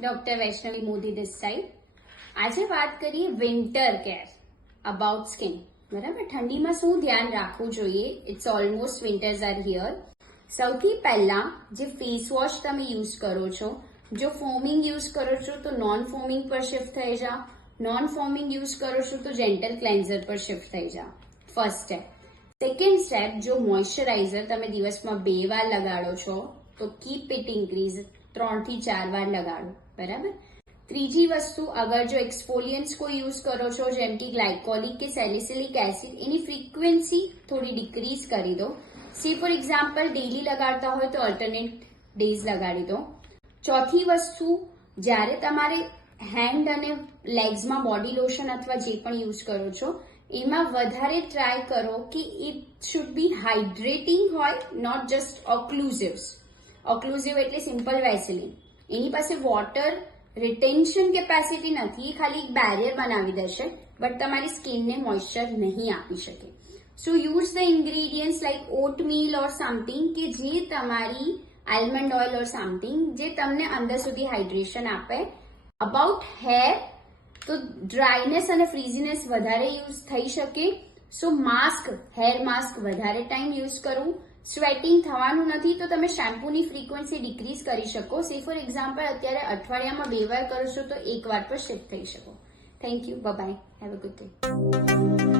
Doctor Vaishnavi Modi this side. આજે વાત કરીએ વિન્ટર કેર અબાઉટ સ્કિન. બરાબર, ઠંડીમાં શું ધ્યાન રાખવું જોઈએ? It's almost winters are here. સૌથી પહેલા જે ફેસ વોશ તમે યુઝ કરો છો, જો ફોમિંગ યુઝ કરો છો તો નોન ફોમિંગ પર શિફ્ટ થઈ જાઓ. નોન ફોમિંગ યુઝ કરો છો તો જેન્ટલ ક્લેન્ઝર પર શિફ્ટ થઈ જાઓ. First step. સેકન્ડ સ્ટેપ, જો મોઇશ્ચરાઇઝર તમે દિવસમાં 2 વાર લગાડો છો તો કીપ ઇટ ઇન્ક્રીઝ, 3 થી 4 વાર લગાડો. બરાબર. ત્રીજી વસ્તુ, અગર જો એક્સફોલિયન્ટ્સ કોઈ યુઝ કરો છો જેમ કે ગ્લાયકોલિક કે સેલિસિલિક એસિડ, એની ફ્રીક્વન્સી થોડી ડિક્રીઝ કરી દો. સી ફોર એક્ઝામ્પલ ડેઈલી લગાડતા હોય તો ઓલ્ટરનેટ ડેઝ લગાડી દો. ચોથી વસ્તુ, જ્યારે તમારે હેન્ડ અને લેગ્સમાં બોડી લોશન અથવા જે પણ યુઝ કરો છો એમાં વધારે ટ્રાય કરો કે ઇટ શુડ બી હાઇડ્રેટિંગ હોય, નોટ જસ્ટ ઓક્લુઝિવ્સ. ઓક્લુઝિવ એટલે સિમ્પલ વેસલિન. એની પાસે વોટર રિટેન્શન કેપેસિટી નથી, એ ખાલી એક બેરિયર બનાવી દેશે, બટ તમારી સ્કિનને મોઇશ્ચર નહીં આપી શકે. So use the ingredients like oatmeal or something કે જે તમારી આલ્મન્ડ ઓઇલ ઓર સમથિંગ જે તમને અંદર સુધી હાઇડ્રેશન આપે. અબાઉટ હેર, તો ડ્રાયનેસ અને ફ્રીઝીનેસ વધારે યુઝ થઈ શકે, સો માસ્ક, હેર માસ્ક વધારે ટાઈમ યુઝ કરવું. સ્વેટિંગ થવાનું નથી તો તમે શેમ્પૂની ફ્રીક્વન્સી ડિક્રીઝ કરી શકો. સે ફોર એક્ઝામ્પલ અત્યારે અઠવાડિયામાં 2 વાર કરો છો તો 1 વાર પર શિફ્ટ થઈ શકો. Thank you, bye, have a good day.